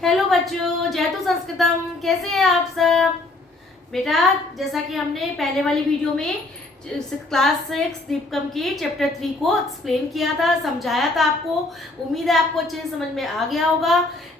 Hello बच्चों, जयतु संस्कृतम। कैसे हैं आप सब? बेटा, जैसा कि हमने पहले वाली वीडियो में क्लास 6 दीपकम के चैप्टर 3 को एक्सप्लेन किया था, समझाया था आपको। उम्मीद है आपको अच्छे से समझ में आ गया होगा।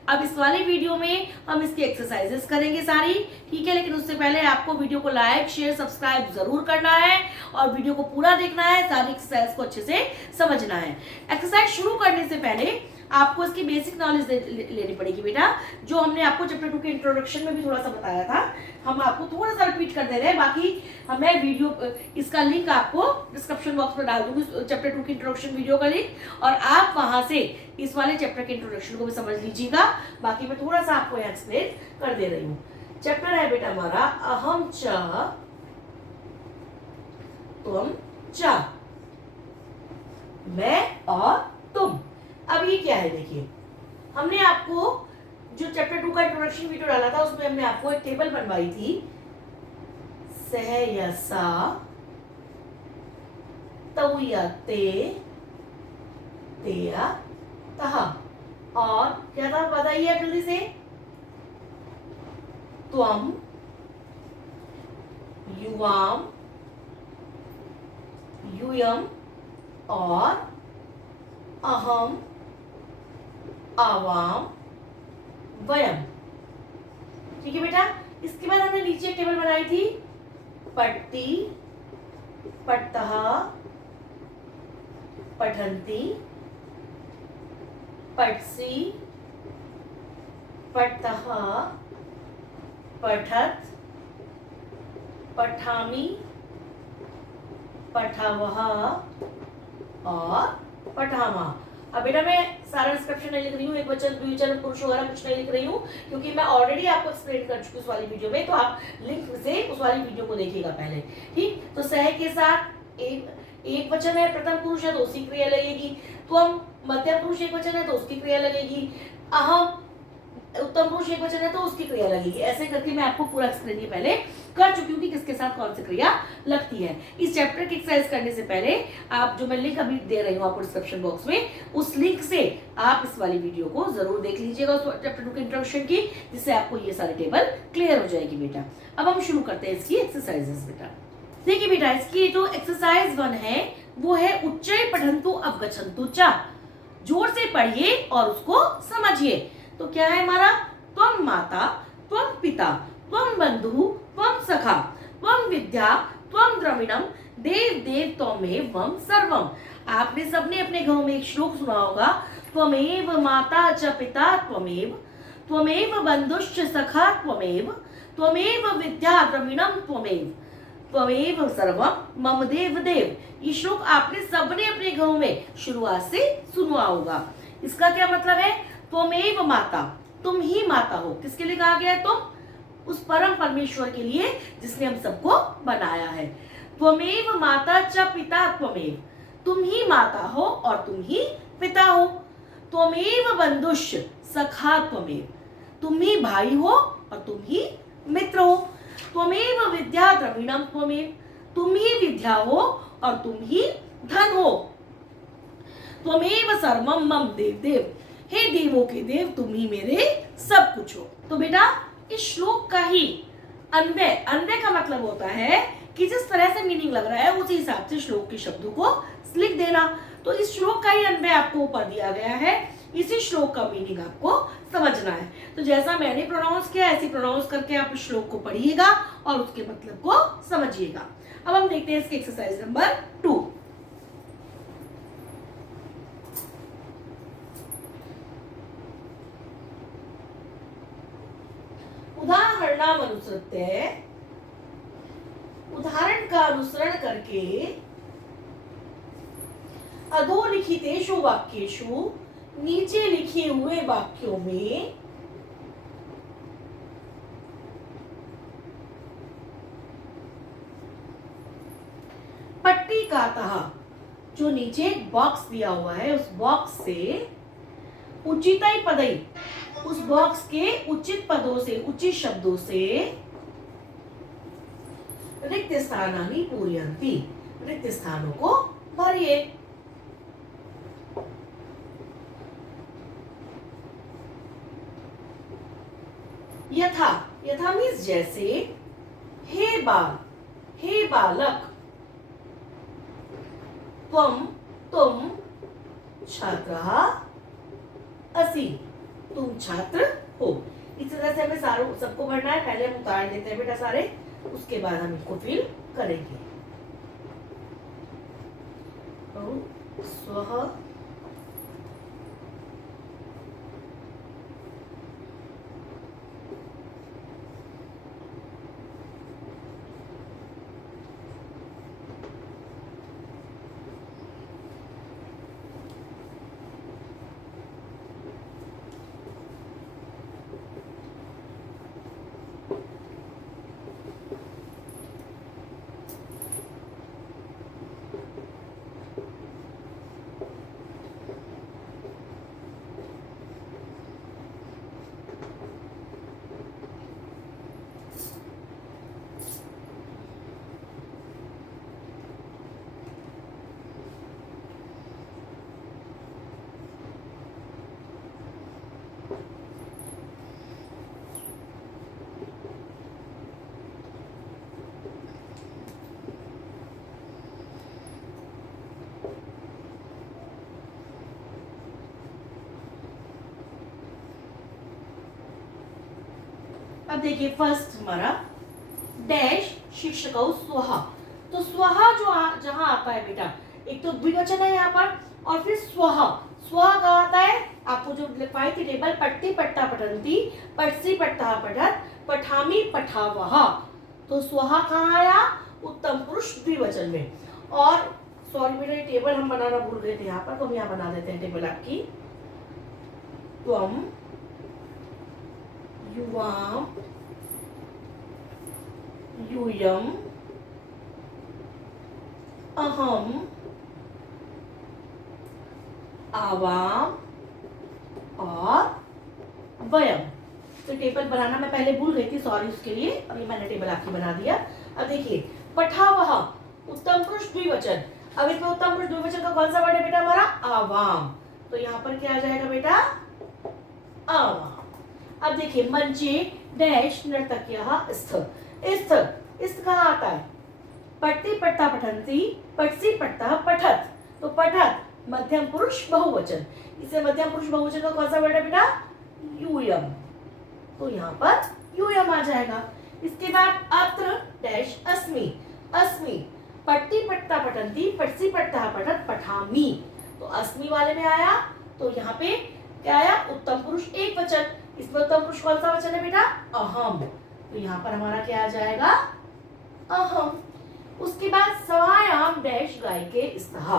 अब इस वाली वीडियो में हम इसकी एक्सरसाइजेस करेंगे सारी, ठीक है। लेकिन उससे पहले आपको वीडियो को लाइक शेयर सब्सक्राइब जरूर करना है और वीडियो को पूरा देखना है, सारी एक्सरसाइज को अच्छे से समझना है। एक्सरसाइज शुरू करने से पहले आपको इसकी बेसिक नॉलेज लेनी पड़ेगी बेटा, जो हमने आपको चैप्टर 2 के इंट्रोडक्शन में भी थोड़ा सा बताया था। हम आपको थोड़ा सा रिपीट कर दे रहे हैं। बाकी हमें वीडियो इसका लिंक आपको डिस्क्रिप्शन बॉक्स में डाल दूंगी, चैप्टर 2 की इंट्रोडक्शन वीडियो का लिंक, और आप वहां से इस वाले चैप्टर के इंट्रोडक्शन को भी समझ लीजिएगा। बाकी मैं थोड़ा सा आपको यहाँ एक्सप्लेन कर दे रही हूँ। चैप्टर है बेटा हमारा अहम च तुम च, मैं और तुम। अब ये क्या है देखिए, हमने आपको जो चैप्टर 2 का इंट्रोडक्शन वीडियो डाला था उसमें हमने आपको एक टेबल बनवाई थी, सह या सा, तऊ या ते, या तहा, और क्या था बताइए आप जल्दी से। त्वम, युवाम, यूयम और अहम, आवाम, वयम। ठीक है बेटा। इसके बाद हमने नीचे एक टेबल बनाई थी, पठती, पठतः, पठन्ति, पठसि, पठतः, पठत्, पठामि, पठावः और पठामा। अब बेटा मैं सारा डिस्क्रिप्शन नहीं लिख रही हूँ, एक वचन द्विवचन पुरुष वगैरह कुछ नहीं लिख रही हूँ, क्योंकि मैं ऑलरेडी आपको एक्सप्लेन कर चुकी हूँ उस वाली वीडियो में। तो आप लिंक से उस वाली वीडियो को देखिएगा पहले, ठीक। तो सह के साथ एक वचन है, प्रथम पुरुष है तो उसकी क्रिया लगेगी। त्वम मध्यम पुरुष एक वचन है तो उसकी क्रिया लगेगी। अहम उत्तम पुरुष एक वचन है तो उसकी क्रिया लगेगी। ऐसे करके मैं आपको पूरा एक्सप्लेन पहले कर चुकी हूँ कि किसके साथ कौन सी क्रिया लगती है। इस चैप्टर की एक्सरसाइज करने से पहले आप जो मैं लिंक अभी दे रही हूँ आपको डिस्क्रिप्शन बॉक्स में, उस लिंक से आप इस वाली वीडियो को जरूर देख लीजिएगा, उस चैप्टर 2 के इंट्रोडक्शन की, जिससे आपको ये सारी टेबल क्लियर हो जाएगी बेटा। अब हम शुरू करते हैं इसकी एक्सरसाइजेस बेटा। देखिए बेटा, इसकी जो एक्सरसाइज 1 है वो है उच्चय पठन्तु अवगच्छन्तु च। जोर से पढ़िए और उसको समझिए। तो क्या है हमारा, त्वम माता, त्वम पिता, त्वम बंधु, त्वम सखा, त्वम विद्या, त्वम द्रविणम, देव देव त्वमेव वम सर्वम। आपने सबने अपने घरों में एक श्लोक सुना होगा, त्वमेव माता च पिता त्वमेव, त्वमेव बंधुश्च सखा त्वमेव, त्वमेव विद्या द्रविणम त्वमेव, त्वमेव सर्वम मम देव देव। ये श्लोक आपने सबने अपने घरों में शुरुआत से सुना होगा। इसका क्या मतलब है, त्वमेव माता, तुम ही माता हो। किसके लिए कहा गया है, तुम उस परम परमेश्वर के लिए जिसने हम सबको बनाया है। त्वमेव माता च पिता त्वमेव, तुम ही माता हो और तुम ही पिता हो। त्वमेव बंधुश्च सखा त्वमेव, तुम ही भाई हो और तुम ही मित्र हो। त्वमेव विद्या द्रविणम त्वमेव, तुम ही विद्या हो और तुम ही धन हो। त्वमेव सर्वम मम देव देव, हे देवों के देव तुम ही मेरे सब कुछ हो। तो बेटा इस श्लोक का ही अन्वय, अन्वय का मतलब होता है कि जिस तरह से मीनिंग लग रहा है उसी हिसाब से श्लोक के शब्दों को लिख देना। तो इस श्लोक का ही अन्वय आपको ऊपर दिया गया है, इसी श्लोक का मीनिंग आपको समझना है। तो जैसा मैंने प्रोनाउंस किया ऐसे प्रोनाउंस करके आप इस श्लोक को पढ़िएगा और उसके मतलब को समझिएगा। अब हम देखते हैं इसकी एक्सरसाइज नंबर 2। उदाहरणामनुसृत्य, उदाहरण का अनुसरण करके अधोलिखितेषु वाक्येषु, नीचे लिखे हुए वाक्यों में पट्टिकातः, जो नीचे एक बॉक्स दिया हुआ है उस बॉक्स से उचितै पदै, उस बॉक्स के उचित पदों से, उचित शब्दों से रिक्त स्थानानि पूरयन्ति, रिक्त स्थानों को भरिए। यथा, यथा मीन्स जैसे, हे बाल, हे बालक, त्वम, तुम, छात्रः असि, तुम छात्र हो। इस तरह से हमें सारों सबको भरना है। पहले हम उतार देते हैं बेटा सारे, उसके बाद हम इसको फिल करेंगे। स्वः, अब देखिए फर्स्ट हमारा डैश शिक्षकौ स्वः। तो स्वः जो जहां आता है बेटा, एक तो द्विवचन है यहाँ पर, और फिर स्वः, स्व का आता है, आपको जो लिखवाई थी टेबल, पट्टी पट्टा पठन्ति, पठसी पट्टः पठत्, पठामि पठावः। तो स्वः कहाँ आया? उत्तम पुरुष द्विवचन में। और सॉरी बेटा ये टेबल हम बनाना भूल गए थे यहाँ पर, तो हम यहाँ बना देते हैं टेबल आपकी। त्वम, युवाम, यूयम, अहम, आवाम और वयम। तो टेबल बनाना मैं पहले भूल गई थी, सॉरी उसके लिए। अभी मैंने टेबल आपकी बना दिया। अब देखिए पठावह, उत्तम पुरुष द्विवचन। अब इसमें उत्तम पुरुष द्विवचन का कौन सा वर्ड है बेटा हमारा? आवाम। तो यहाँ पर क्या आ जाएगा बेटा? आवाम। अब देखिए मंचे डैश नर्तक्यः स्थ। स्थ, स्थ कहाँ आता है? पट्टी पट्टा पठन्ति, पठसी पट्टः पठत्। तो पठत् मध्यम पुरुष बहुवचन। इसे मध्यम पुरुष बहुवचन का कौन सा वर्ड है बेटा? यूयम। तो यहाँ पर यूयम आ जाएगा। इसके बाद अत्र डैश अस्मि। अस्मि पट्टी पट्टा पठन्ति, पठसी पट्टः पठत्, पठामि। तो अस्मि वाले में आया, तो यहाँ पे क्या आया? उत्तम पुरुष एक वचन। इसमें उत्तम पुरुष कौन सा वचन है बेटा? अहम। तो यहाँ पर हमारा क्या आ जाएगा? अहम। उसके बाद सभायाम डैश गाय के स्तः।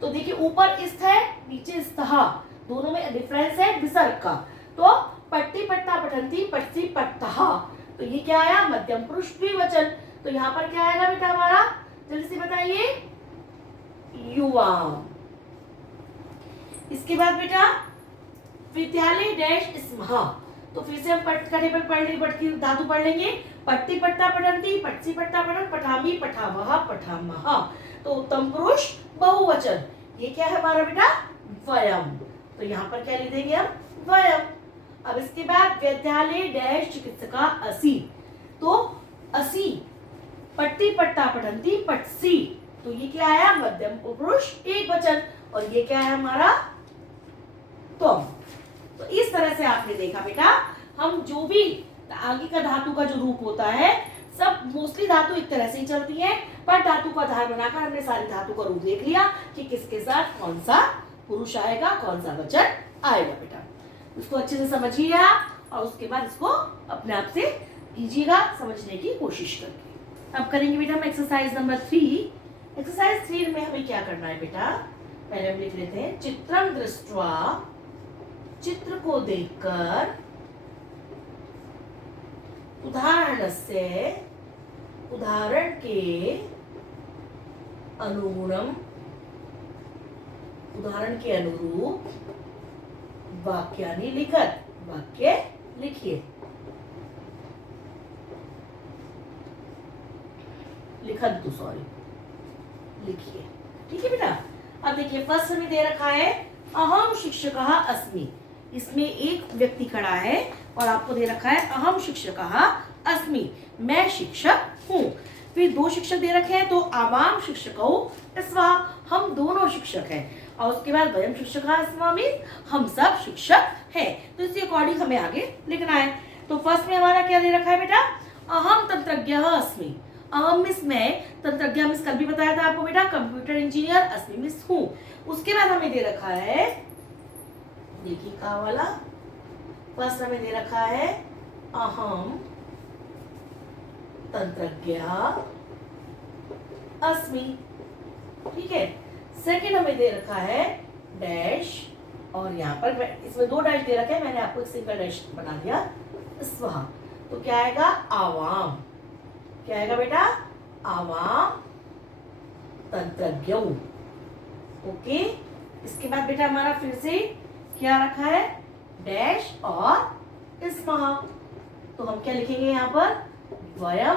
तो देखिए ऊपर स्थ है, नीचे स्तः, दोनों में डिफरेंस है विसर्ग का। तो पट्टी पट्टा पठन्ति, पठसी पट्टः, तो ये क्या आया? मध्यम पुरुष द्विवचन। तो यहाँ पर क्या आएगा बेटा हमारा? जल्दी से बताइए। युवाम। इसके बाद बेटा विद्यालय डैश स्मः। तो फिर से हम पट का टेबल पढ़ लेंगे, पट की धातु पढ़ लेंगे। पट्टी पट्टा पठन्ति, पठसी पट्टा पठत्, पठामि पठावः, पठामः। तो उत्तम पुरुष बहुवचन। ये क्या है हमारा बेटा? वयम। तो यहाँ पर क्या लिख देंगे हम? वयम। अब इसके बाद विद्यालय डैश चिकित्सका असि। तो असि पट्टी पट्टा पठन्ति, पठसी, तो ये क्या आया? मध्यम पुरुष एक वचन। और ये क्या है हमारा? त्वम। तो इस तरह से आपने देखा बेटा, हम जो भी आगे का धातु का जो रूप होता है, सब मोस्टली धातु एक तरह से ही चलती है, पर धातु का आधार बनाकर हमने सारी धातु का रूप देख लिया कि किसके साथ कौन सा पुरुष आएगा, कौन सा वचन आएगा। बेटा इसको अच्छे से समझिए आप, और उसके बाद इसको अपने आप से कीजिएगा समझने की कोशिश करके। अब करेंगे बेटा हम एक्सरसाइज नंबर 3। एक्सरसाइज 3 में हमें क्या करना है बेटा? पहले हम लिख लेते हैं चित्रम दृष्ट्वा, चित्र को देखकर, उदाहरणस्य, उदाहरण के अनुगुणम, उदाहरण के अनुरूप वाक्यानि लिखत, वाक्य लिखिए। लिखत सॉरी, लिखिए। ठीक है बेटा। अब देखिए फर्स्ट में दे रखा है अहम शिक्षकः अस्मि। इसमें एक व्यक्ति खड़ा है और आपको दे रखा है अहम शिक्षकः अस्मि, मैं शिक्षक हूँ। फिर दो शिक्षक दे रखे हैं, तो आवाम शिक्षकौ स्मः, हम दोनों शिक्षक हैं। और उसके बाद वयम शिक्षकः स्मः मीन्स हम सब शिक्षक हैं। तो इसी अकॉर्डिंग हमें आगे लिखना है। तो फर्स्ट में हमारा क्या दे रखा है बेटा, अहम तंत्रज्ञः अस्मि। अहम मिस मैं, तंत्रज्ञ मिस कल भी बताया था आपको बेटा, कंप्यूटर इंजीनियर, अस्मि मिस हूँ। उसके बाद हमें दे रखा है, देखिए का वाला, फर्स्ट हमें दे रखा है अहम तंत्रज्ञ अस्मि, ठीक है। सेकंड हमें दे रखा है डैश, और यहाँ पर इसमें दो डैश दे रखे हैं, मैंने आपको एक सिंगल डैश बना दिया, स्वः। तो क्या आएगा, आवाम। क्या आएगा बेटा, आवाम तंत्रज्ञौ। ओके, इसके बाद बेटा हमारा फिर से क्या रखा है, डैश और स्मः। तो हम क्या लिखेंगे यहाँ पर, वयम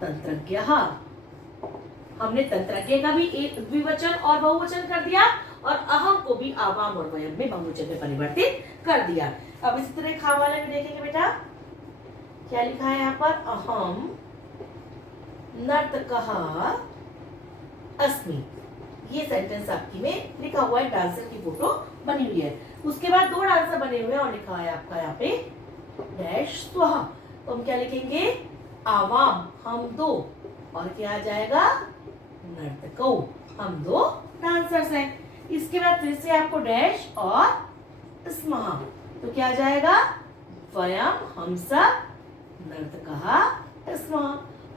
तंत्रज्ञः। हमने तंत्रज्ञ का भी एक द्विवचन और बहुवचन कर दिया, और अहम को भी आवाम और वयम में बहुवचन में परिवर्तित कर दिया। अब इसी तरह खा वाले में देखेंगे बेटा, क्या लिखा है यहाँ पर, अहम नर्तकः अस्मि। ये सेंटेंस आपकी में लिखा हुआ है, डांसर की फोटो बनी हुई है। उसके बाद दो डांसर बने हुए हैं और लिखा है आपका यहाँ पे डैश स्वः। तो हम क्या लिखेंगे, आवाम हम दो, और क्या आ जाएगा, नर्तकौ हम दो डांसर्स हैं। इसके बाद फिर से आपको डैश और स्मः। तो क्या आ जाएगा, वयम हम सब नर्तकः स्मः,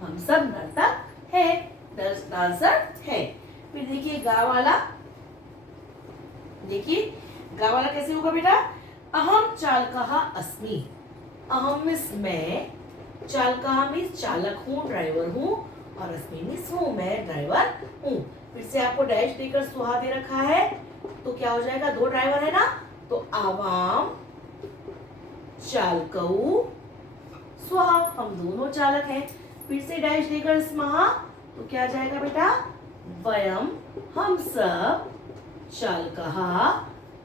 हम सब नर्तक है, डांसर है। फिर देखिए गा वाला, देखिए गा वाला कैसे होगा बेटा, अहम चालकः अस्मि। अहम मिस मैं, चालकः मिस चालक हूँ, ड्राइवर हूँ, और अस्मि मिस हूँ, मैं ड्राइवर हूँ। फिर से आपको डैश देकर सुहा दे रखा है, तो क्या हो जाएगा, दो ड्राइवर है ना, तो आवाम चालकौ स्वः, हम दोनों चालक हैं। फिर से डैश देकर स्मः, तो क्या जाएगा बेटा, वयम हम सब चालकः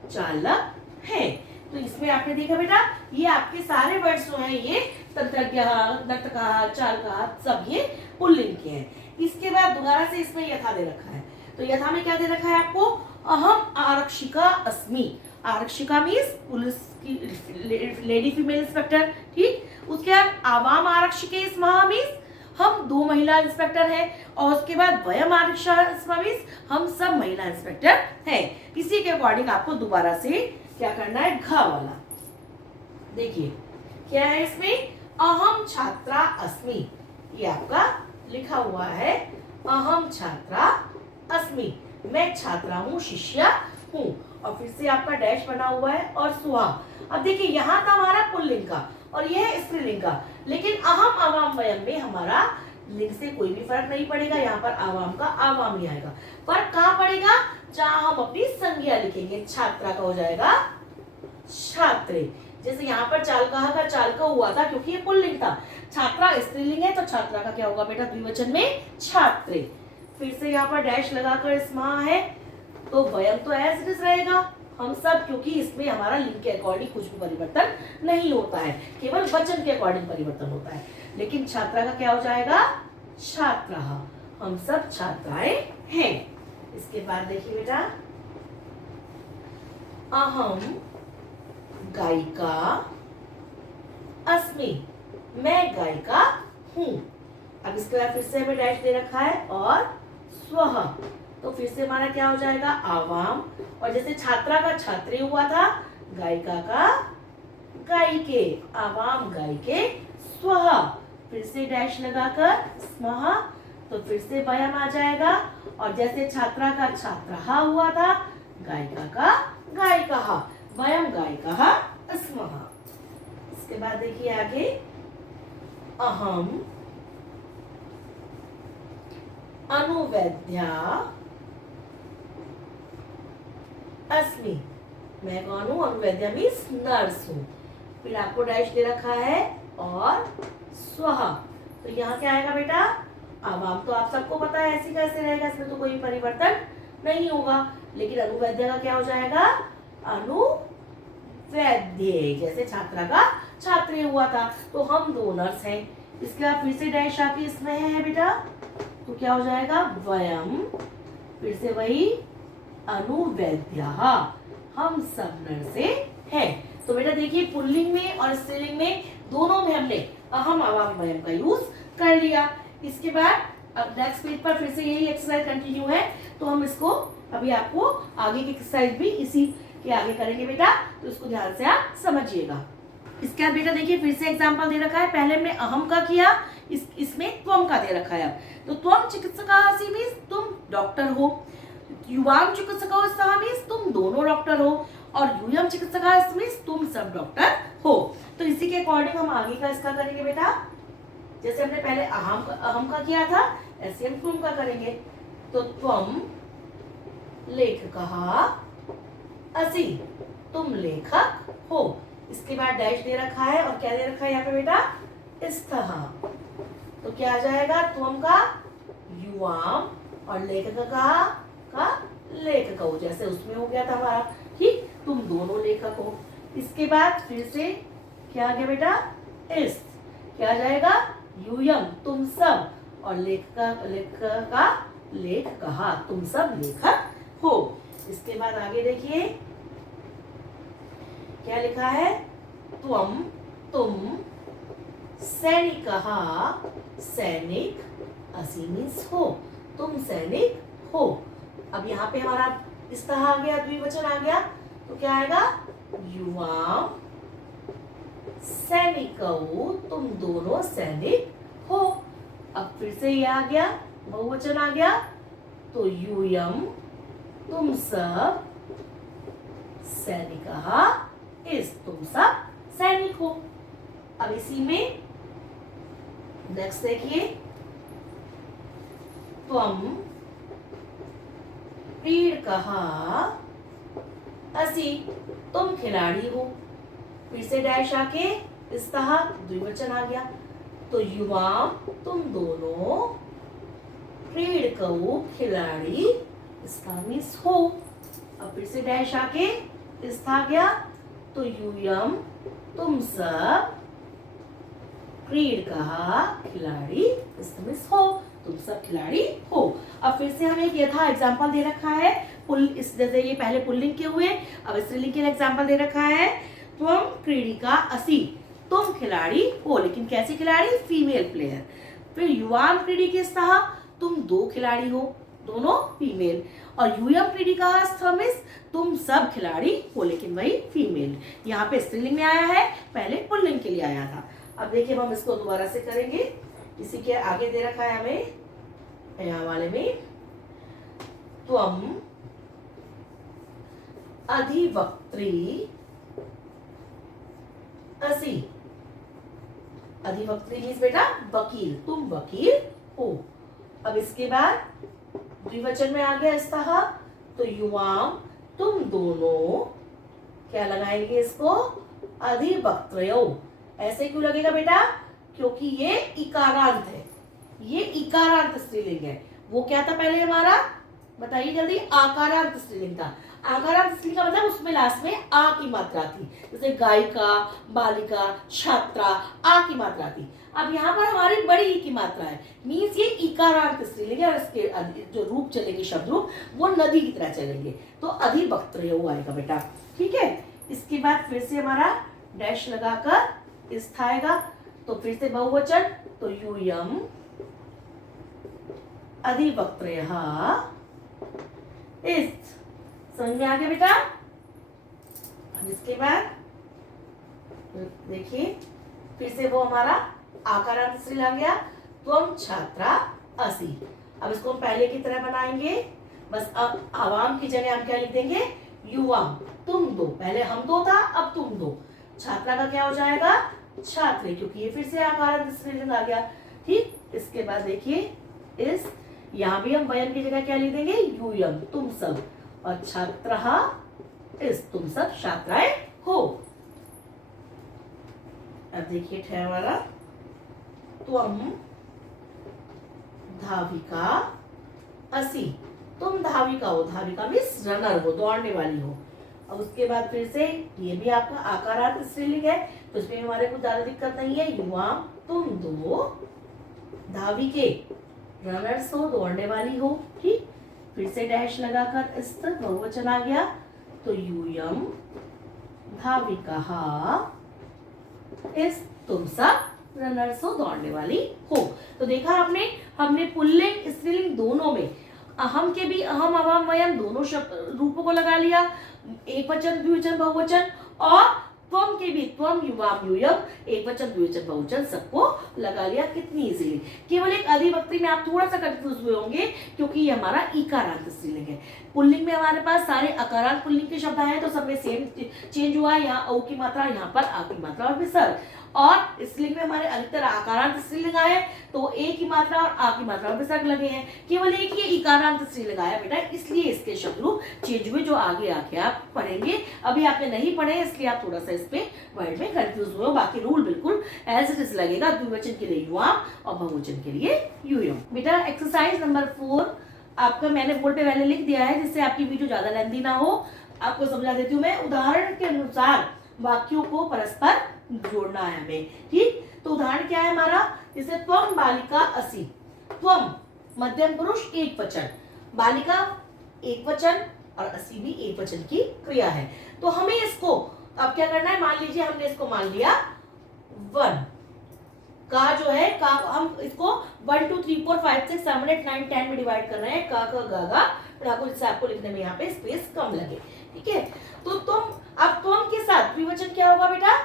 चालक हैं। तो इसमें आपने देखा बेटा, ये आपके सारे वर्ड्स जो हैं ये तंत्रज्ञ, नर्तकः, चालकः, सब ये पुल्लिंग के हैं। इसके बाद दोबारा से इसमें यथा दे रखा है। तो यथा में क्या दे रखा है आपको, अहम आरक्षिका अस्मि। आरक्षिका मीन्स पुलिस की लेडी फीमेल इंस्पेक्टर, ठीक। उसके बाद आवाम आरक्षिके स्मः मीन्स हम दो महिला इंस्पेक्टर हैं, और उसके बाद वयम आरक्षिका स्मः मीन्स हम सब महिला इंस्पेक्टर हैं। इसी के अकॉर्डिंग आपको दोबारा से क्या करना है, घ वाला देखिए क्या है इसमें, अहम छात्रा अस्मि। ये आपका लिखा हुआ है, अहम छात्रा अस्मि, मैं छात्रा हूँ, शिष्या हूँ। और फिर से आपका डैश बना हुआ है और सुहा। अब देखिए यहाँ था हमारा पुल्लिंग का और यह है स्त्रीलिंग का, लेकिन अहम आवाम वयम में हमारा लिंग से कोई भी फर्क नहीं पड़ेगा। यहाँ पर आवाम का आवाम ही आएगा। फर्क कहाँ पड़ेगा, जहाँ हम अपनी संज्ञा लिखेंगे। छात्रा का हो जाएगा छात्रे। जैसे यहाँ पर चालकः का चालक हुआ था क्योंकि ये पुल्लिंग था। छात्रा स्त्रीलिंग है तो छात्रा का क्या होगा बेटा, द्विवचन में छात्रे। फिर से यहाँ पर डैश लगाकर स्मः है तो वयम तो एज इट इज रहेगा, हम सब, क्योंकि इसमें हमारा लिंग के अकॉर्डिंग कुछ भी परिवर्तन नहीं होता है, केवल वचन के अकॉर्डिंग परिवर्तन होता है। लेकिन छात्रा का क्या हो जाएगा, छात्रा, हम सब छात्राएं हैं। इसके बाद देखिए बेटा, अहम गायिका अस्मि, मैं गायिका हूँ। अब इसके बाद फिर से हमें डैश दे रखा है और स्वः, तो फिर से हमारा क्या हो जाएगा, आवाम। और जैसे छात्रा का छात्रे हुआ था, गायिका का गायिके, आवाम गायिके स्वः। फिर से डैश लगाकर स्मः, तो फिर से वयम आ जाएगा। और जैसे छात्रा का छात्रः हुआ था, गायिका का गायिकः, वयम गायिकः स्मः। इसके बाद देखिए आगे, अहम अनुवैद्या अस्मि, मैं कौन हूँ, अनुवैद्या मीन्स नर्स हूँ। फिर आपको डैश दे रखा है और स्वः, तो यहाँ क्या आएगा बेटा, आवाम तो आप सबको पता है ऐसी कैसे रहेगा, इसमें तो कोई परिवर्तन नहीं होगा। लेकिन अनुवैद्या का क्या हो जाएगा, वैद्ये, जैसे छात्रा का छात्रे हुआ था, तो हम दो नर्स हैं। इसके बाद फिर से डैश आके इसमें है बेटा, तो क्या हो जाएगा वयम, फिर से वही अनुवैद्याः, हम सब नर्से हैं। तो बेटा देखिए पुल्लिंग में और स्त्रीलिंग में दोनों में हमने अहम आवाम वयम का यूज कर लिया। इसके बाद अब नेक्स्ट पेज पर फिर से यही एक्सरसाइज कंटिन्यू है, तो हम इसको अभी आपको आगे की एक्सरसाइज भी इसी के आगे करेंगे बेटा, तो इसको ध्यान से आप समझिएगा। इसके बाद बेटा देखिए फिर से एग्जांपल दे रखा है, पहले हमने अहम का किया, इसमें त्वम का दे रखा है। तो त्वम चिकित्सकाः मीन्स तुम डॉक्टर हो, युवाम चिकित्सकाः मीन्स तुम दोनों डॉक्टर हो, और यूयम चिकित्सकाः मीन्स तुम सब डॉक्टर हो। तो इसी के अकॉर्डिंग हम आगे का इसका करेंगे बेटा, जैसे हमने पहले अहम का किया था ऐसे हम त्वम का करेंगे। तो त्वम लेखकः असि, तुम लेखक हो। इसके बाद डैश दे रखा है और क्या दे रखा है यहाँ पे बेटा स्थः, तो क्या आ जाएगा त्वम का युवाम और लेखक का लेखक, जैसे उसमें हो गया था हमारा, ठीक, तुम दोनों लेखक हो। इसके बाद फिर से क्या आ गया बेटा इस, क्या आ जाएगा यूयम, तुम सब, और लेखकः, तुम सब लेखक हो। इसके बाद आगे देखिए क्या लिखा है, त्वम, तुम, सैनिकः, सैनिक, असि मीन्स हो, तुम सैनिक हो। अब यहाँ पे हमारा इस तरह आ गया, द्विवचन आ गया, तो क्या आएगा युवाम सैनिकौ, तुम दोनों सैनिक हो। अब फिर से ये आ गया, बहुवचन आ गया, तो यूयम, तुम सब, सैनिकः इस, तुम सब सैनिक हो। अब इसी में नेक्स्ट देखिए, त्वम क्रीडकः असि, तुम खिलाड़ी हो। फिर से डैश आके इस तरह द्विवचन आ गया, तो युवाम, तुम दोनों, क्रीडकौ, खिलाड़ी, इसका मीन्स हो। अब फिर से डैश आके इस तरह आ गया, तो यूयम, तुम सब, क्रीडकः, खिलाड़ी, इसका मीन्स हो, तुम सब खिलाड़ी हो। अब फिर से हमें एक यथा एग्जाम्पल दे रखा है, जैसे ये पहले पुल्लिंग के हुए, अब स्त्रीलिंग के लिए एग्जाम्पल दे रखा है, त्वम क्रीडिका असि, तुम खिलाड़ी हो, लेकिन कैसी खिलाड़ी, फीमेल प्लेयर। फिर युवाम क्रीडिकास्तः, तुम दो खिलाड़ी हो, दोनों फीमेल, और यूयम क्रीडिकास्तः मीन्स तुम सब खिलाड़ी हो, लेकिन वही फीमेल। यहाँ पे स्त्रीलिंग में आया है, पहले पुल्लिंग के लिए आया था। अब देखिए हम इसको दोबारा से करेंगे, इसी के आगे दे रखा है हमें यहाँ वाले में, त्वम अधिवक्त्री असि, अधिवक्त्री मीन्स बेटा वकील, तुम वकील हो। अब इसके बाद द्विवचन में आ गया स्तः, तो युवाम, तुम दोनों, क्या लगाएंगे इसको, अधिवक्त्रयो। ऐसे क्यों लगेगा बेटा, क्योंकि ये इकारांत है, ये इकारांत स्त्रीलिंग है। वो क्या था पहले हमारा, बताइए जल्दी, आकारांत स्त्रीलिंग था। आकारांत स्त्रीलिंग का मतलब उसमें लास्ट में आ की मात्रा थी, जैसे गायिका, बालिका, छात्रा, आ की मात्रा थी। अब यहाँ पर हमारी बड़ी ई की मात्रा है, मीन्स ये इकारांत स्त्रीलिंग है, और इसके जो रूप चलेंगे, शब्द रूप, वो नदी की तरह चलेंगे, तो अधिवक्त्रयो आएगा बेटा, ठीक है। इसके बाद फिर से हमारा डैश लगाकर स्थ आएगा, तो फिर से बहुवचन, तो यूयम अधिवक्त्रयः इस, समझ में आ गया बेटा। अब इसके बाद देखिए फिर से वो हमारा आकारांत स्त्रीलिंग आ गया, त्वम छात्रा असि। अब इसको हम पहले की तरह बनाएंगे, बस अब आवाम की जगह हम क्या लिख देंगे, युवाम, तुम दो, पहले हम दो था, अब तुम दो। छात्रा का क्या हो जाएगा, छात्रे, क्योंकि ये फिर से आकारांत स्त्रीलिंग आ गया, ठीक। इसके बाद देखिए इस, यहाँ भी हम वयम की जगह क्या लिख देंगे, यूयम, तुम सब, और छात्रः इस, तुम सब छात्राएं हो। अब देखिए ठहर वाला, त्वम धाविका असि, तुम धाविका हो, धाविका मीन्स रनर हो, दौड़ने वाली हो। अब उसके बाद फिर से ये भी आपका आकारांत स्त्रीलिंग है, तो इसमें हमारे को ज्यादा दिक्कत नहीं है। युवाम तुम दो धाविके, रनर्स हो, दौड़ने वाली हो, ठीक। फिर से डैश लगाकर इस्त बहुवचन आ गया, तो यूयम धाविकाः, इस तुम सब रनर्स हो, दौड़ने वाली हो। तो देखा आपने, हमने पुल्लिंग स्त्रीलिंग दोनों में अहम के भी अहम अवम वयम दोनों रूपों को लगा लिया, एक वचन द्विवचन बहुवचन, और त्वम के भी त्वम युवाम यूयम एक वचन द्विवचन बहुवचन सबको लगा लिया। कितनी इजीली। केवल एक अधिवक्ति में आप थोड़ा सा कंफ्यूज हुए होंगे क्योंकि ये हमारा इकारांत स्त्रीलिंग है। पुल्लिंग में हमारे पास सारे अकारांत पुल्लिंग के शब्द आए, तो सब में सेम चेंज हुआ, यहाँ औ की मात्रा, यहाँ पर आ की मात्रा और विसर्ग। और स्त्रीलिंग में हमारे अधिकतर आकारांत स्त्रीलिंग आए, तो ए की मात्रा और आ की मात्रा और विसर्ग लगे हैं। केवल एक ही इकारांत स्त्रीलिंग आया बेटा, इसलिए इसके शब्द रूप चेंज हुए, जो आगे आके आप पढ़ेंगे। अभी आपने नहीं पढ़े इसलिए आप थोड़ा सा इस पे वर्ड में कंफ्यूज हुए हो, बाकी रूल बिल्कुल एज इट इज लगेगा। द्विवचन के लिए युवाम और बहुवचन के लिए यूयम। बेटा एक्सरसाइज नंबर 4 आपका मैंने बोर्ड पे पहले लिख दिया है, जिससे आपकी वीडियो ज्यादा लेंथी ना हो। आपको समझा देती हूँ मैं। उदाहरण के अनुसार वाक्यों को परस्पर जोड़ना है हमें, ठीक। तो उदाहरण क्या है हमारा, जैसे त्वम बालिका असि, त्वम मध्यम पुरुष एक वचन, बालिका एक वचन और असि भी एक वचन की क्रिया है। तो हमें इसको अब क्या करना है, मान लीजिए हमने इसको मान लिया 1 का जो है का, हम इसको 1 2 3 4 5 6 7 8 9 10 में डिवाइड कर रहे हैं, का गा गा, आपको जिससे आपको लिखने में यहाँ पे स्पेस कम लगे, ठीक है। तो तुम, अब तुम के साथ द्विवचन क्या होगा बेटा,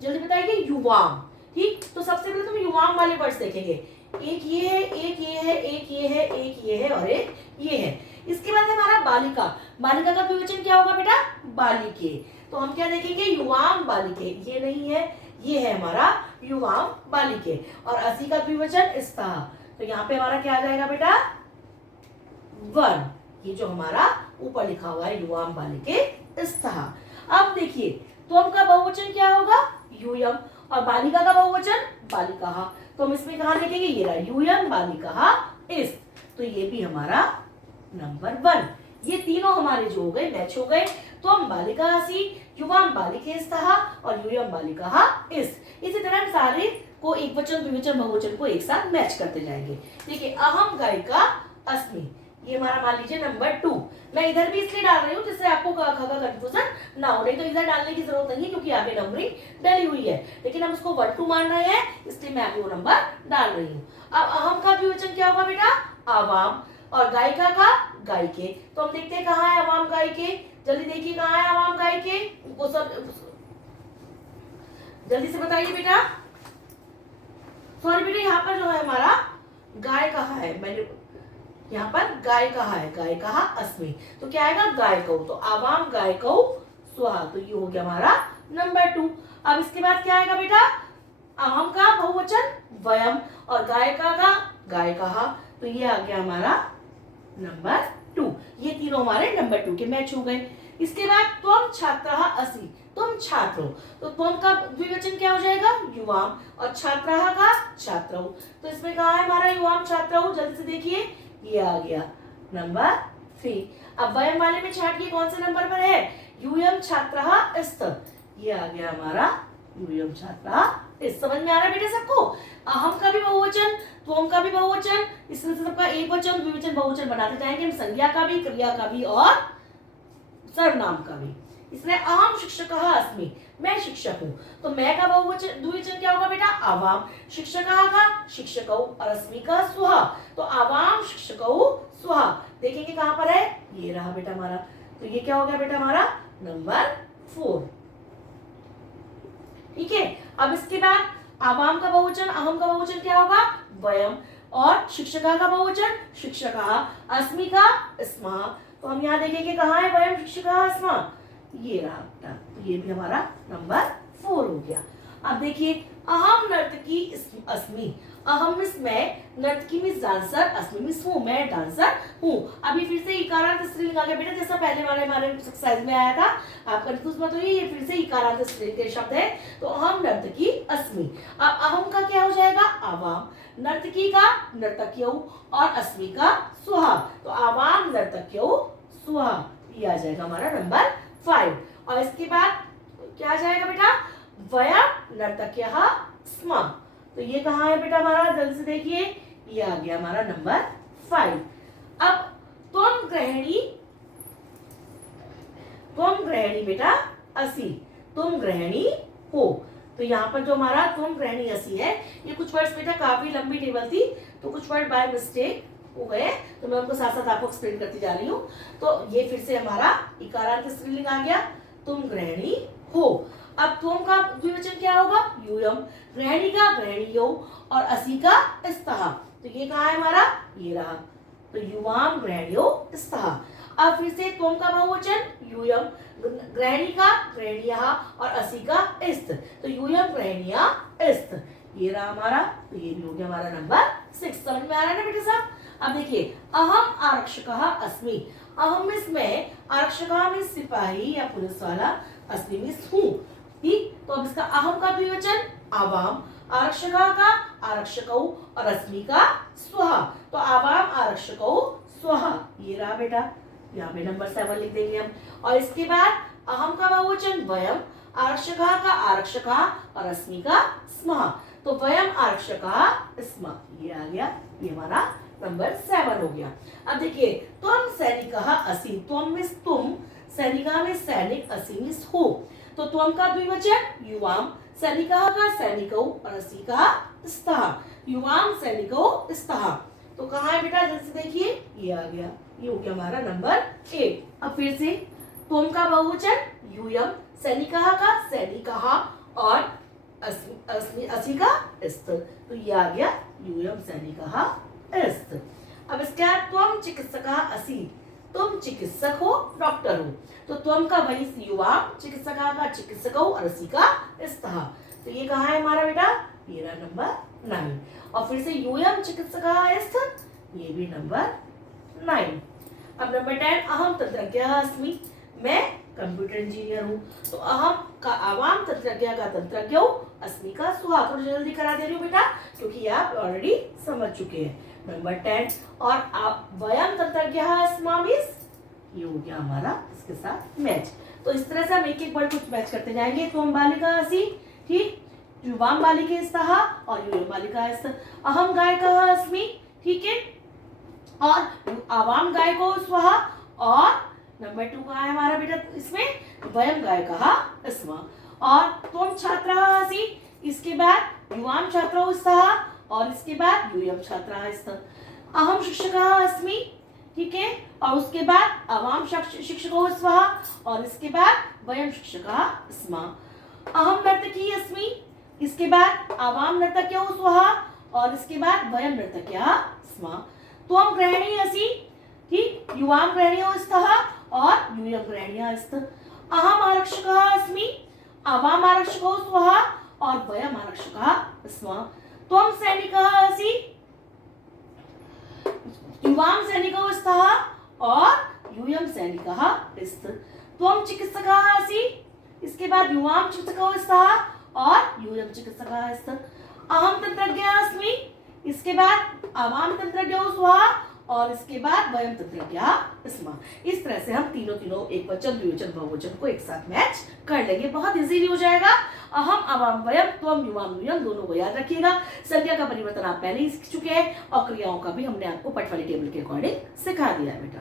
जल्दी बताइए, युवाम, ठीक। तो सबसे पहले तुम युवाम वाले वर्ड्स देखेंगे, एक ये है, एक ये है, एक ये है, एक ये है और एक ये है। इसके बाद हमारा बालिका, बालिका का द्विवचन क्या होगा बेटा, बालिके। तो हम क्या देखेंगे, युवाम बालिके, ये नहीं है, ये है हमारा युवाम बालिके। और असि का द्विवचन स्तः, तो यहाँ पे हमारा क्या आ जाएगा बेटा 1, ये जो हमारा ऊपर लिखा हुआ है युवाम बालिके स्तः। अब देखिए त्वम का बहुवचन क्या होगा, यूयम, और बालिका का बहुवचन बालिकाः। तो हम इसमें कहा लिखेंगे, ये रहा यूयम बालिकाः इस, तो ये भी हमारा नंबर 1। ये तीनों हमारे जो हो गए मैच हो गए। त्वम बालिका असि, युवाम बालिके स्तः और यूयम बालिकाः इस। इसी तरह हम सारे को एक वचन द्विवचन बहुवचन को एक साथ मैच करते जाएंगे। देखिए अहम गायिका अस्मि, ये हमारा मान लीजिए नंबर 2। मैं इधर भी इसलिए डाल रही हूँ जिससे आपको का कंफ्यूजन ना हो, नहीं तो इधर डालने की जरूरत नहीं है क्योंकि आगे नंबरिंग डली हुई है, लेकिन हम उसको 1 2 मान रहे हैं इसलिए मैं आपको नंबर डाल रही हूँ। अब अहम का द्विवचन क्या होगा बेटा, आवाम, और गायिका का गायिके। तो हम देखते हैं कहाँ है आवाम गायिके, जल्दी देखिए कहाँ है आवाम गायिके, जल्दी से बताइए बेटा। सॉरी बेटा, यहाँ पर जो है हमारा गाय कहाँ है, मैंने यहाँ पर गाय कहा है, गाय कहा अस्मि, तो क्या आएगा गायकौ, तो आवाम गायकौ स्वाहा, तो ये हो गया हमारा नंबर 2। अब इसके बाद क्या आएगा बेटा, अहम का बहुवचन वयम और गायिका का गायकाः, तो ये आ गया हमारा नंबर 2। ये तीनों हमारे नंबर 2 के मैच हो गए। इसके बाद त्वम छात्रः असि, तुम छात्र हो, तो त्वम का द्विवचन क्या हो जाएगा युवाम, और छात्रः का छात्रौ, तो इसमें कहा है हमारा युवाम छात्रौ, जल्दी से देखिए ये आ गया नंबर 3। अब वयम वाले में छाटिए कौन से नंबर पर है, यूयम छात्रः स्त, ये आ गया हमारा यूयम छात्रः इस। समझ में आ रहा है बेटे सबको, अहम का भी बहुवचन, त्वम का भी बहुवचन, इसमें से सबका एक वचन द्विवचन बहुवचन बनाते जाएंगे हम, संज्ञा का भी, क्रिया का भी और सर्वनाम का भी। इसलिए अहम शिक्षकः अस्मि, मैं शिक्षक हूँ, तो मैं का बहुवचन द्विवचन क्या होगा बेटा आवाम, शिक्षकः का शिक्षकौ और अस्मि का स्वः, तो आवाम शिक्षकौ स्वः। देखेंगे कहाँ पर है, ये रहा बेटा हमारा, तो ये क्या हो गया बेटा हमारा नंबर 4, ठीक है। अब इसके बाद आवाम का बहुवचन, अहम का बहुवचन क्या होगा वयम, और शिक्षका का बहुवचन शिक्षकः, अस्मि का स्मः, तो हम यहाँ देखेंगे कहाँ है वयम शिक्षकः स्मः, ये रहा बेटा, तो ये भी हमारा नंबर 4 हो गया। अब देखिए अहम नर्तकी अस्मि, अहम मिस मैं, नर्तकी मिस डांसर, अस्मि मिस हूँ, मैं डांसर हूँ। अभी फिर से इकारांत स्त्रीलिंग आ गया बेटा, जैसा पहले वाले हमारे एक्सरसाइज में आया था, आप कंफ्यूज मत होइए, ये फिर से इकारांत स्त्रीलिंग के शब्द है। तो अहम नर्तकी अस्मि, अब अहम का क्या हो जाएगा आवाम, नर्तकी का नर्तक्यौ और अस्मि का स्वः, तो आवाम नर्तक्यौ स्वः, ये आ जाएगा हमारा नंबर 5। और इसके बाद क्या आ जाएगा बेटा, वयम नर्तक्यः स्म। तो ये कहाँ है बेटा हमारा, जल्दी से देखिए, ये आ गया हमारा नंबर 5। अब त्वम ग्रहणी बेटा असि, तुम ग्रहणी हो। तो यहाँ पर जो हमारा तुम ग्रहणी असि है, ये कुछ वर्ड्स बेटा काफी लंबी टेबल थी तो कुछ वर्ड बाय मिस्टेक हो गए, तो मैं उनको साथ साथ आपको एक्सप्लेन करती जा रही हूँ। तो ये फिर से हमारा इकारांत स्त्रीलिंग आ गया, तुम ग्रहणी हो। अब तुम का द्विवचन क्या होगा, यूयम, ग्रहणी का ग्रहणीयो और असि का स्तः। तो ये कहाँ है हमारा, ये रहा, तो युवाम ग्रहणीयो स्तः। अब फिर से तुम का बहुवचन यूयम, ग्रहणी का ग्रहणीयः और असि का स्त, तो यूयम ग्रहणीया स्त। ये रहा हमारा, तो ये भी हो गया हमारा नंबर 6। समझ में आ रहा है ना बेटे साहब। अब देखिए, अहम आरक्षकः अस्मि। अहम इसमें आरक्षकः में सिपाही या पुलिस वाला, अस्मि में हूँ, ठीक। तो अब इसका अहम का द्विवचन आवाम, आरक्षकः का आरक्षकौ और अस्मि का स्वः, तो आवाम आरक्षकौ स्वः। ये रहा बेटा, यहाँ पे नंबर 7 लिख देंगे हम। और इसके बाद अहम का बहुवचन वयम, आरक्षकः का आरक्षकः और अस्मि का स्मः, तो वयम आरक्षकः स्मः। ये आ गया, ये हमारा नंबर 7 हो गया। अब देखिए, त्वम सैनिकः असि, त्वम मीन्स तुम, सैनिका में सैनिक, असि मीन्स हो। तो त्वम का द्विवचन युवाम, सैनिकः का सैनिकौ और असि का स्तः, युवाम सैनिकौ स्तः। तो कहाँ है बेटा, जल्दी से देखिए, ये आ गया, ये हो गया हमारा नंबर 8। अब फिर से त्वम का बहुवचन यूयम, सैनिकः का सैनिकः और असि का स्त, तो ये आ गया यूयम सैनिकः स्त। अब इसके बाद त्वम चिकित्सकः असि, तुम चिकित्सक हो, डॉक्टर हो, तो त्वम का वही युवाम, चिकित्सकः का चिकित्सकौ और असि का स्तः। तो ये कहाँ है हमारा बेटा, ये रहा नंबर 9। और फिर से यूयम चिकित्सकः स्त, ये भी नंबर 9। अब नंबर 10, अहम तंत्रज्ञः अस्मि, मैं कंप्यूटर इंजीनियर हूँ, तो अहम का आवाम, तंत्रज्ञ का तंत्रज्ञौ, अस्मि का स्वः। थोड़ा जल्दी करा दे रही हूँ बेटा, क्योंकि आप ऑलरेडी समझ चुके हैं। नंबर 10, और वयम तंत्रज्ञः स्मामिस, ये हो गया हमारा इसके साथ मैच। तो इस तरह से हम एक एक वर्ड कुछ मैच करते जाएंगे। त्वम बालिका असि, ठीक, युवाम बालिके स्तः और यूयम बालिका स्तः। अहम गायकः अस्मि, ठीक है, और आवाम गायको स्वः। और नंबर 2 कहाँ है हमारा बेटा, इसमें वयम गायकः स्मः। और त्वम छात्रः असि, इसके बाद युवाम छात्रौ स्तः और इसके बाद यूयम छात्रः स्तः। अहम शिक्षकः अस्मि, ठीक है, और उसके बाद आवाम शिक्षको स्वः और इसके बाद वयम शिक्षकः स्मः। अहम नर्तकी अस्मि, इसके बाद आवाम नर्तक्यौ स्वः और इसके बाद वयम नर्तक्यः स्मः। त्वम ग्रहणी असि, ठीक, युवाम ग्रहणीयो स्तः और यूयम ग्रहणीयः स्तः। अहम आरक्षकः अस्मि, आवाम आरक्षकौ स्वः और वयम आरक्षकः स्मः। त्वम सैनिकः असि, युवाम सैनिकौ स्तः और यूयम सैनिकः स्तः। त्वम चिकित्सकः असि, इसके बाद युवाम चिकित्सकौ स्तः और यूयम चिकित्सकः स्तः। अहम तंत्रज्ञः अस्मि, इसके बाद आवाम तंत्रज्ञौ स्वः और इसके बाद वयम तंत्रज्ञः स्मः। इस तरह से हम तीनों एक वचन, द्विवचन, बहुवचन को एक साथ मैच कर लेंगे। बहुत इजीली हो जाएगा। अहम, आवाम, वयम, त्वम, युवाम, यूयम, दोनों को याद रखिएगा। संज्ञा का परिवर्तन आप पहले ही सीख चुके हैं और क्रियाओं का भी हमने आपको पट वाली टेबल के अकॉर्डिंग सिखा दिया है बेटा।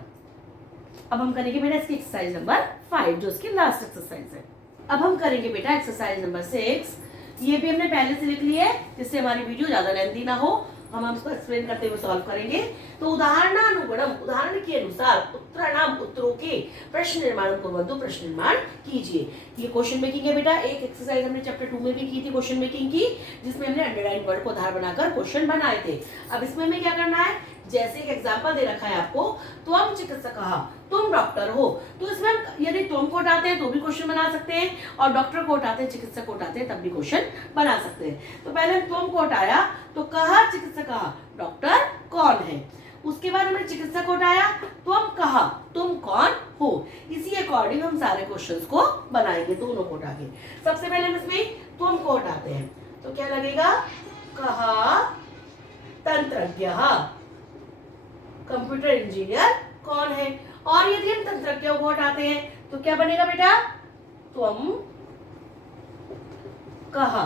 अब हम करेंगे बेटा इसकी एक्सरसाइज नंबर 5, जो इसकी लास्ट एक्सरसाइज है। अब हम करेंगे बेटा एक्सरसाइज नंबर 6। ये भी हमने पहले से लिख लिया है, जिससे हमारी वीडियो ज्यादा लेंथी ना हो। हम इसको एक्सप्लेन करते हुए सॉल्व करेंगे। तो उदाहरणानुगुणम, उदाहरण के अनुसार उत्तराणाम, उत्तरों के प्रश्न निर्माण कुर्वन्तु, प्रश्न निर्माण कीजिए। ये क्वेश्चन मेकिंग है बेटा। एक एक्सरसाइज हमने चैप्टर 2 में भी की थी क्वेश्चन मेकिंग की, जिसमें हमने अंडरलाइन वर्ड को आधार बनाकर क्वेश्चन बनाए थे। अब इसमें हमें क्या करना है, जैसे एक एग्जांपल दे रखा है आपको, त्वम चिकित्सकः, तुम डॉक्टर हो, तो इसमें हम यदि तुम को हटाते हैं तो भी क्वेश्चन बना सकते हैं और डॉक्टर को हटाते हैं, चिकित्सक को हटाते हैं तब भी क्वेश्चन बना सकते हैं। तो पहले तुम को हटाया तो कहा चिकित्सकः, डॉक्टर कौन है। उसके बाद हमने चिकित्सक को हटाया, तुम कहा, तुम कौन हो। इसी अकॉर्डिंग हम सारे क्वेश्चंस को बनाएंगे, दोनों को हटा के। सबसे पहले हम इसमें तुम को हटाते हैं तो क्या लगेगा, कहा तंत्रज्ञः, कंप्यूटर इंजीनियर कौन है। और यदि हम तंत्रज्ञ को हटाते हैं तो क्या बनेगा बेटा, त्वम कहा,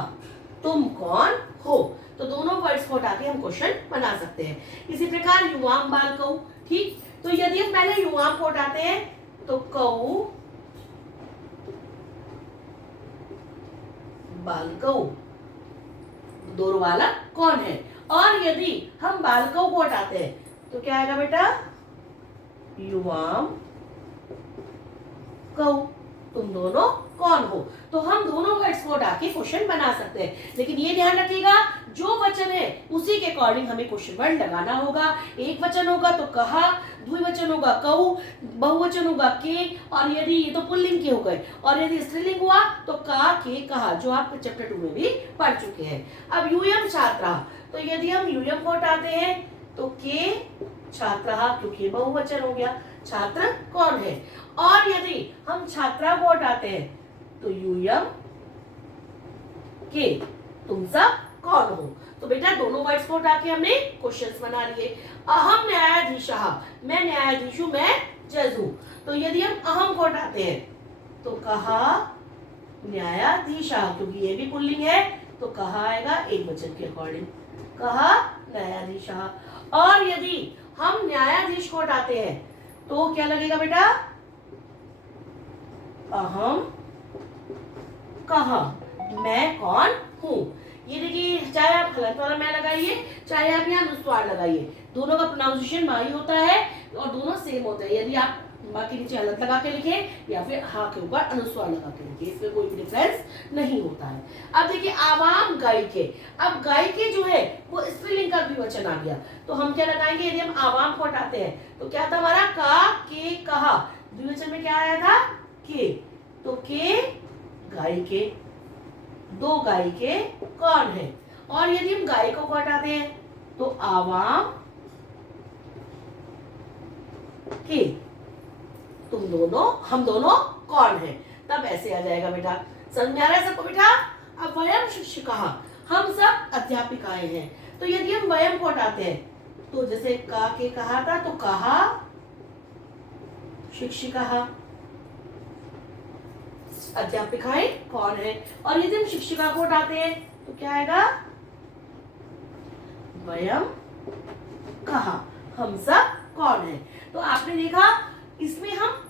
तुम कौन हो। तो दोनों वर्ड्स को हटा के हम क्वेश्चन बना सकते हैं। इसी प्रकार युवाम बालकौ, ठीक। तो यदि हम पहले युवाम को हटाते हैं तो कौ बालकौ, दो बालक कौन है। और यदि हम बालकों को हटाते हैं तो क्या आएगा बेटा, युवाम कौ, तुम दोनों कौन हो। तो हम दोनों वर्ड्स को हटा के क्वेश्चन बना सकते हैं, लेकिन ये ध्यान रखिएगा जो वचन है उसी के अकॉर्डिंग हमें क्वेश्चन वर्ड लगाना होगा। एक वचन होगा तो कहा, द्विवचन होगा कौ, बहुवचन होगा के, और यदि ये तो पुल्लिंग के हो गए, और यदि स्त्रीलिंग हुआ तो का, के, कहा, जो आप चैप्टर 2 में भी पढ़ चुके हैं। अब यूयम छात्रा, तो यदि हम यूयम को हटाते हैं तो के छात्रा, क्योंकि बहुवचन हो गया, छात्र कौन है। और यदि हम छात्रा को हटाते हैं तो यूयम के, तुम सब कौन हो। तो बेटा दोनों वर्ड्स को हटा के हमने क्वेश्चंस बना लिए। अहम न्यायाधीशः, मैं न्यायाधीश हूं, मैं जज हूं। तो यदि हम अहम को हटाते हैं तो कहा न्यायाधीशः, क्योंकि ये भी पुल्लिंग है तो कहा आएगा एक वचन के अकॉर्डिंग, कहा न्यायाधीशः। और यदि हम न्यायाधीश को हटाते हैं तो क्या लगेगा बेटा, अहम कहा, मैं कौन हूं। ये देखिए, चाहे आप हलंत वाला मैं लगाइए, चाहे आप यहाँ अनुस्वार लगाइए, दोनों का प्रोनाउंसिएशन माही होता है और दोनों सेम होते हैं। यदि आप माँ के नीचे हलंत लगा के लिखे या फिर हा के ऊपर अनुस्वार लगा के लिखे, इसमें कोई भी डिफरेंस नहीं होता है। अब देखिए आवाम गाय के, अब गाय के जो है वो स्त्रीलिंग का द्विवचन आ गया, तो हम क्या लगाएंगे, यदि हम आवाम को हटाते हैं तो क्या था हमारा, का, के, कहा, द्विवचन में क्या आया था, के। तो के गाय के, दो गाय के कौन है। और यदि हम गाय को हटाते हैं तो आवाम के, तुम दोनों, हम दोनों कौन है। तब ऐसे आ जाएगा बेटा, समझ में आ रहा है सबको बेटा। अब वयम शिक्षिका, हम सब अध्यापिकाएं हैं। तो यदि हम वयम को हटाते हैं तो जैसे का, के, कहा था तो कहा शिक्षिका, अध्यापिकाएं कौन है। और यदि हम शिक्षिका को हटाते हैं तो क्या आएगा, वयम कहा, हम सब कौन है। तो आपने देखा इसमें हम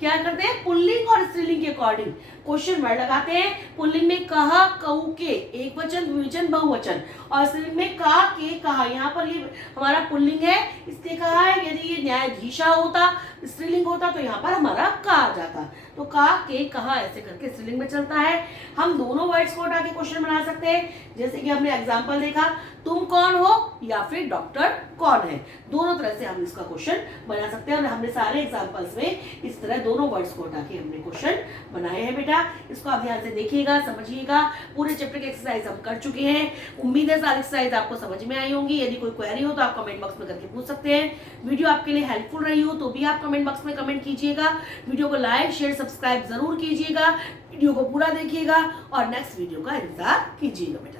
क्या करते हैं, पुल्लिंग और स्त्रीलिंग के अकॉर्डिंग क्वेश्चन वर्ड लगाते हैं। पुल्लिंग में कहा, कऊ, के, एक वचन, द्विवचन, बहुवचन, और स्त्रीलिंग में का, के, कहा। यहाँ पर ये हमारा पुल्लिंग है, इसलिए कहा है। यदि ये न्यायाधीशा होता, स्त्रीलिंग होता, तो यहाँ पर हमारा का आ जाता। तो का, के, कहा ऐसे करके स्त्रीलिंग में चलता है। हम दोनों वर्ड्स को हटा के क्वेश्चन बना सकते हैं, जैसे कि हमने एग्जाम्पल देखा, तुम कौन हो या फिर डॉक्टर कौन है। दोनों तरह से हम इसका क्वेश्चन बना सकते हैं, और हमने सारे एग्जाम्पल्स में इस तरह दोनों वर्ड्स को हटा के हमने क्वेश्चन बनाए हैं बेटा। इसको आप ध्यान से देखिएगा, समझिएगा। पूरे चैप्टर की एक्सरसाइज हम कर चुके हैं। उम्मीद है सारी एक्सरसाइज आपको समझ में आई होंगी। यदि कोई क्वेरी हो तो आप कमेंट बॉक्स में करके पूछ सकते हैं। वीडियो आपके लिए हेल्पफुल रही हो तो भी आप कमेंट बॉक्स में कमेंट कीजिएगा। वीडियो को लाइक, शेयर, सब्सक्राइब जरूर कीजिएगा। वीडियो को पूरा देखिएगा और नेक्स्ट वीडियो का इंतजार कीजिएगा बेटा।